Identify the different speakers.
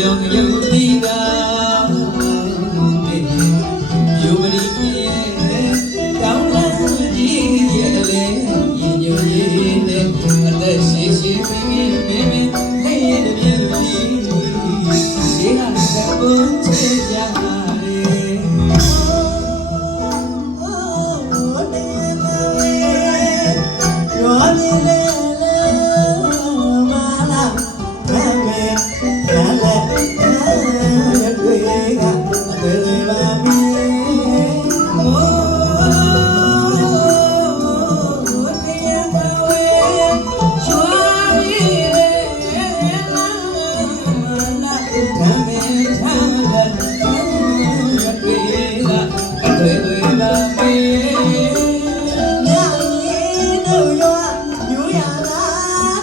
Speaker 1: young, young.